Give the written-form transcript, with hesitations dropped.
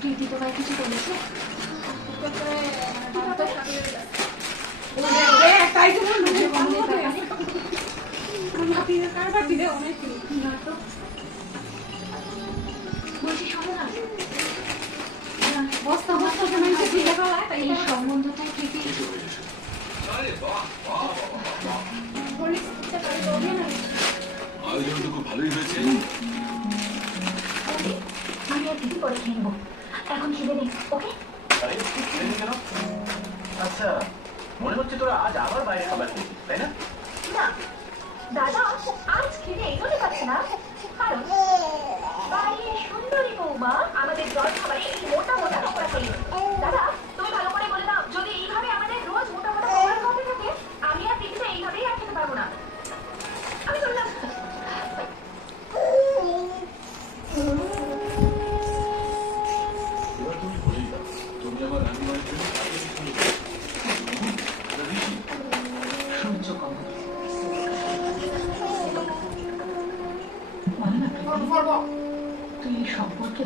প্রীতি তোমায় কিছু বলেছে? তাই তো বলছি শোনো না, বস্তা বস্তা এই সম্বন্ধটা প্রীতি আয়োজন তো খুব ভালোই হয়েছে। আমি আর কিছু পরে খেয়ে নেবো, এখন খিদে নেই। ওকে আরে ট্রেনে কেন? আচ্ছা, মনে হচ্ছে তোরা আজ আবার বাইরে খাবার খেয়েছিস, তাই না? না দাদা, আজ খিদে এই জন্য পাচ্ছে না কারণ বাড়ির সুন্দরী বৌমা আমাদের জল খাবারে এই মোটা মোটা পকোড়া খাইয়ে। দাদা তুমি ভালো করে বলে দাও, যদি এইভাবে আমাদের রোজ মোটা মোটা পকোড়া খাওয়াতে থাকে, আমি আর পৃথিবীতে এইভাবেই আর খেতে পারবো না। আমি বললাম এবার তুমি বলেই দাও, তুমি আমার রান্নার জন্য সহ্য কম তুই এই সম্পর্কে